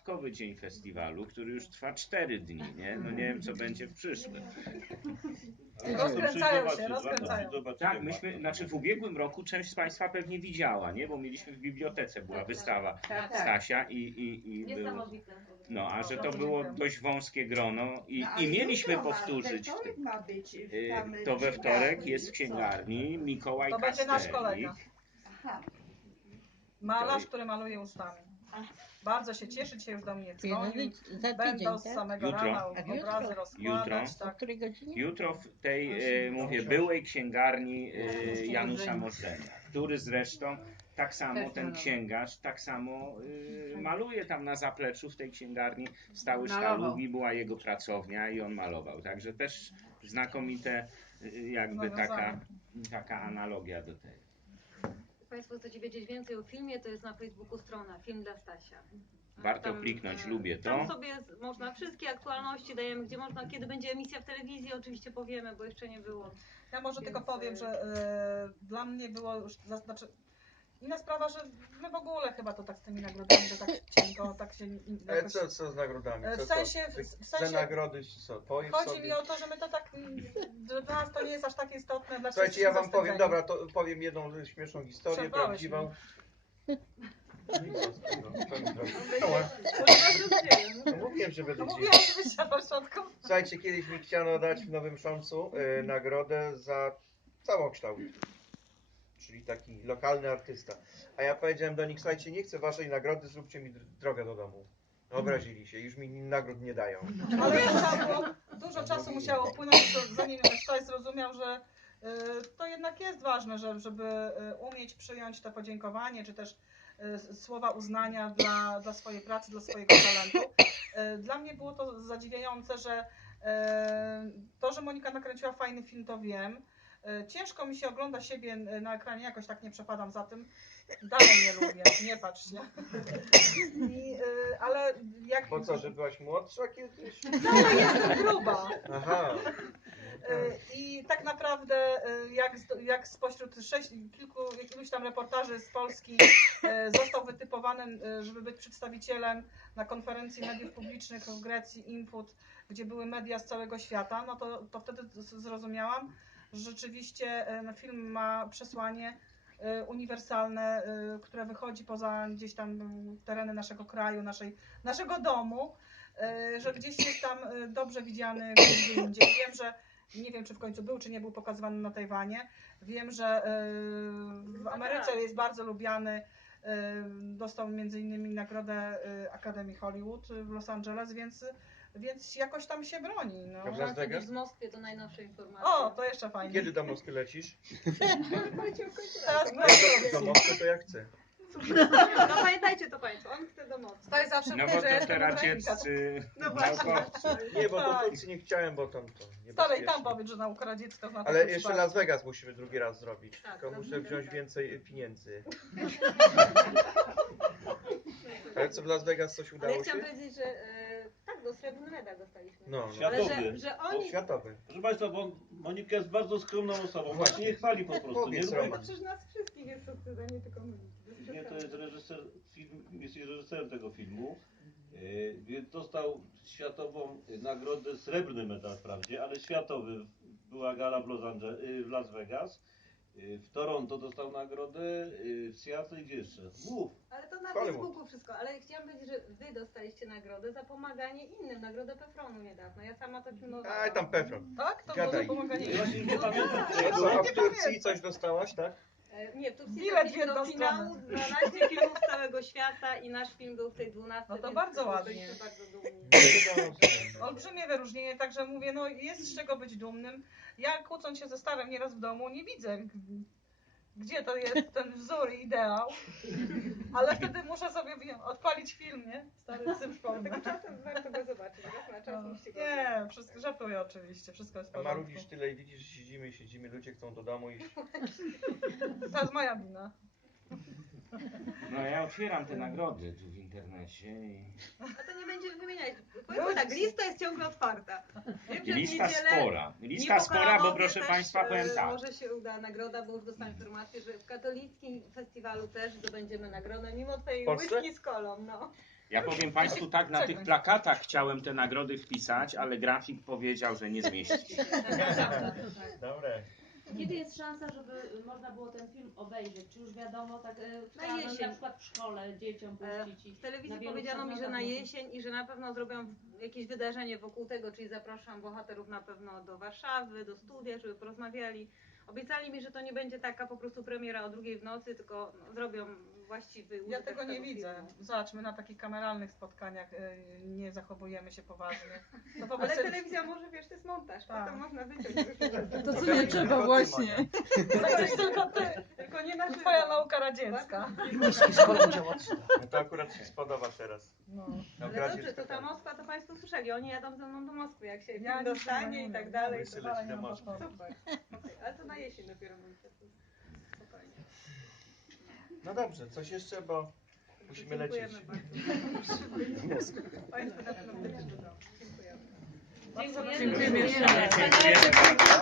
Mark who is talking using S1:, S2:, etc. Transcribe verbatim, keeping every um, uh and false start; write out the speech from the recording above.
S1: dodatkowy dzień festiwalu, który już trwa cztery dni, nie? No nie wiem, co będzie w przyszłym.
S2: Rozkręcają się, rozkręcają.
S1: Tak, myśmy, znaczy w ubiegłym roku część z Państwa pewnie widziała, nie? Bo mieliśmy w bibliotece, była wystawa Stasia i, i, i było, no, a że to było dość wąskie grono i,
S3: No,
S1: i mieliśmy powtórzyć,
S3: ma być
S1: y,
S3: tam
S1: to we wtorek
S3: księgarni,
S1: jest w księgarni Mikołaj
S2: To będzie nasz kolega.
S1: Kastelik.
S3: Aha.
S2: Malarz, który maluje ustami. Bardzo się cieszy, dzisiaj już do mnie dzwonił.
S4: Za
S2: Będą
S4: tydzień,
S2: z
S4: tak?
S2: samego
S1: Jutro.
S2: rana
S4: A jutro?
S2: obrazy
S1: Jutro.
S2: rozkładać.
S4: O
S2: Tak.
S4: której godzinie?
S1: Jutro w tej, e, mówię, byłej księgarni e, Janusza Moszenia, który zresztą tak samo, ten księgarz, tak samo e, maluje tam na zapleczu w tej księgarni, stały sztalugi, była jego pracownia i on malował. Także też znakomite e, jakby taka, taka analogia do tego.
S5: Państwo chcecie wiedzieć więcej o filmie, to jest na Facebooku strona Film dla Stasia.
S1: Warto
S5: Tam,
S1: kliknąć,
S5: e,
S1: lubię to.
S5: Tam sobie z- można wszystkie aktualności dajemy, gdzie można, kiedy będzie emisja w telewizji, oczywiście powiemy, bo jeszcze nie było.
S2: Ja może
S5: Więc,
S2: tylko powiem,
S5: e,
S2: że e, dla mnie było już, za- znaczy inna sprawa, że my w ogóle chyba to tak z tymi nagrodami, to tak cienko, tak się in-
S6: Ale
S2: jakoś...
S6: co, co z nagrodami?
S2: E,
S6: Co,
S2: w sensie-
S6: co?
S2: w- w
S6: Za
S2: sensie-
S6: nagrody co? Powiem
S2: Chodzi
S6: sobie.
S2: mi o to, że my to tak, mm, że dla nas to nie jest aż tak istotne. Dla
S6: Słuchajcie, ja wam
S2: zawstydzeni.
S6: powiem, dobra, to powiem jedną śmieszną historię,
S2: Przerwałeś
S6: prawdziwą.
S5: będzie-
S6: No mówiłem, że
S2: No
S6: będę
S2: mówiłam,
S6: dziś.
S2: że wysiadła środką.
S6: Słuchajcie, kiedyś mi chciano dać w Nowym Szącu y, nagrodę za całokształt. Czyli taki lokalny artysta. A ja powiedziałem do nich, słuchajcie, nie chcę waszej nagrody, zróbcie mi dr- drogę do domu. Obrazili się, już mi nagród nie dają.
S2: Ale trzeba było, dużo czasu musiało upłynąć, to- zanim ktoś zrozumiał, że y, to jednak jest ważne, że, żeby y, umieć przyjąć to podziękowanie, czy też y, słowa uznania dla, dla swojej pracy, dla swojego talentu. Y, Dla mnie było to zadziwiające, że y, to, że Monika nakręciła fajny film, to wiem. Y, Ciężko mi się ogląda siebie na ekranie, jakoś tak nie przepadam za tym. Dalej nie lubię, nie patrz, nie? I, y, ale jak...
S6: Po co, że byłaś młodsza kiedyś?
S2: No, jestem gruba.
S6: Aha.
S2: Y, I tak naprawdę y, jak, z- jak spośród sześć, kilku, iluś tam reportaży z Polski y, został wytypowany, y, żeby być przedstawicielem na konferencji mediów publicznych w Grecji Input, gdzie były media z całego świata, no to, to wtedy z- zrozumiałam, że rzeczywiście y, no, film ma przesłanie y, uniwersalne, y, które wychodzi poza gdzieś tam y, tereny naszego kraju, naszej, naszego domu, y, że gdzieś jest tam y, dobrze widziany gdzie indziej. Wiem, że nie wiem, czy w końcu był, czy nie był pokazywany na Tajwanie. Wiem, że y, w Ameryce jest bardzo lubiany. y, Dostał między innymi nagrodę y, Akademii Hollywood w Los Angeles, więc, więc jakoś tam się broni. No.
S6: Dobrze.
S5: Byłam
S6: Las Vegas?
S5: kiedyś w Moskwie, to najnowsze informacje.
S2: O, to jeszcze fajnie.
S6: Kiedy do Moskwy lecisz?
S2: Teraz
S6: Ja do, do Moskwy to ja chcę.
S5: No pamiętajcie to Państwo, on chce do Moskwy.
S2: Stoi zawsze
S1: No
S2: mówi,
S1: bo
S2: że
S1: to
S2: jestem
S1: teraz
S2: ukraińska.
S1: dzieccy
S5: No właśnie.
S1: naukowcy.
S6: Nie, bo do
S2: Tak.
S6: Turcji nie chciałem, bo tam to
S2: Stary i
S6: niebezpiecznie.
S2: tam powiedz, że nauka radziecka zna
S6: Ale
S2: taką
S6: jeszcze
S2: sprawę.
S6: Las Vegas musimy drugi raz zrobić.
S5: Tak,
S6: Tylko
S5: Las
S6: muszę
S5: Vegas,
S6: wziąć
S5: tak.
S6: więcej pieniędzy. Ale co w Las Vegas coś
S5: Ale
S6: udało
S5: ja
S6: się?
S5: chciałam powiedzieć, że e, tak, do srebrny medal dostaliśmy.
S6: No, no.
S5: Ale że,
S7: Światowy.
S5: że
S6: O,
S5: oni...
S6: światowy.
S7: Proszę Państwa, bo Monika jest bardzo skromną osobą, właśnie nie chwali po prostu. Nie
S6: Powiedz,
S7: lubi,
S6: Roman.
S5: To przecież nas wszystkich jest sukces, a nie tylko my. Bez
S7: nie, to
S5: przesady.
S7: jest reżyser, film, jest reżyserem tego filmu, e, więc dostał światową nagrodę, srebrny medal wprawdzie, ale światowy. Była gala w, Los Angeles, w Las Vegas, e, w Toronto dostał nagrodę, e, w Seattle i gdzie jeszcze? Mów!
S5: Ale to na
S6: Hollywood.
S5: Facebooku wszystko, ale chciałam powiedzieć, że wy dostaliście nagrodę za pomaganie innym, nagrodę Pefronu niedawno. Ja sama to filmowałam.
S6: A tam Pefron.
S2: Tak? To
S6: Gadaj.
S2: było pomaganie.
S7: Ja właśnie nie pamiętam.
S6: A co, a w Turcji coś dostałaś, tak?
S5: E, Nie, w Turcji
S2: Bilet w
S5: trafiliśmy
S2: jedną
S5: do finału
S2: stronę.
S5: dwanaście filmów z całego świata i nasz film był w tej dwunastce.
S2: No to
S5: więc
S2: bardzo ładnie.
S5: byliśmy bardzo dumni.
S2: Olbrzymie wyróżnienie, także mówię, no jest z czego być dumnym. Ja kłócąc się ze starym nieraz w domu nie widzę, g- gdzie to jest ten wzór i ideał, ale wtedy muszę sobie wiem, odpalić film, nie? Stary syn szkolny.
S5: Tylko czasem warto go zobaczyć, raz na czas
S2: No.
S5: musicie go
S2: Nie, wszystko żartuję oczywiście, wszystko jest w
S6: A
S2: porządku.
S6: marudzisz tyle i widzisz, że siedzimy, siedzimy, ludzie chcą do domu iść.
S2: To jest moja wina.
S1: No ja otwieram te nagrody tu w internecie i
S5: A to nie będziemy wymieniać. Powiedzmy tak, lista jest ciągle otwarta. Wiem, że w
S1: lista
S5: niedzielę
S1: spora. Lista
S5: nie
S1: spora, bo
S5: pokonałowie
S1: proszę
S5: też,
S1: Państwa
S5: e,
S1: powiem tak.
S5: Może się uda nagroda, bo już dostałam informację, że w katolickim festiwalu też zdobędziemy nagrodę, mimo twojej
S6: Polsce?
S5: łyżki z kolą, no.
S1: Ja powiem Państwu tak, na tych plakatach chciałem te nagrody wpisać, ale grafik powiedział, że nie zmieści.
S6: Dobre.
S3: Kiedy jest szansa, żeby można było ten film obejrzeć? Czy już wiadomo, tak e,
S5: Na
S3: chciałabym
S5: jesień.
S3: na przykład w szkole dzieciom puścić? i
S5: W telewizji
S3: na wielu
S5: powiedziano mi, że
S3: przeglądach
S5: na
S3: można-
S5: jesień i że na pewno zrobią jakieś wydarzenie wokół tego, czyli zapraszam bohaterów na pewno do Warszawy, do studia, żeby porozmawiali. Obiecali mi, że to nie będzie taka po prostu premiera o drugiej w nocy, tylko no, zrobią właściwy
S2: Ja
S5: użytek
S2: tego nie
S5: tego
S2: widzę.
S5: filmu.
S2: Zobacz, my na takich kameralnych spotkaniach y, nie zachowujemy się poważnie. To
S5: Ale
S2: wobec
S5: telewizja może, wiesz, to jest montaż,
S2: Tak.
S5: potem można wyciąć.
S4: To co nie trzeba właśnie.
S2: to jesteś tylko ty.
S5: Tylko nie na żywo.
S2: Twoja nauka radziecka.
S6: No to akurat się spodoba teraz.
S2: No.
S6: No,
S5: Ale dobrze, to ta Moskwa, to Państwo słyszeli, oni jadą ze mną do Moskwy, jak się
S2: Ja
S5: film
S2: nic
S5: dostanie
S2: nie
S5: i tak
S2: wiem.
S5: dalej.
S6: Łysy
S5: To...
S6: leci do Moskwy.
S5: Super. Okay. Ale to na jesień dopiero mówicie. Spokojnie.
S6: No dobrze, coś jeszcze, bo musimy
S5: Dziękujemy
S6: lecieć.
S5: bardzo. Państwu na pewno będzie do domu. Dziękujemy.
S4: Dziękujemy.
S1: Dziękujemy.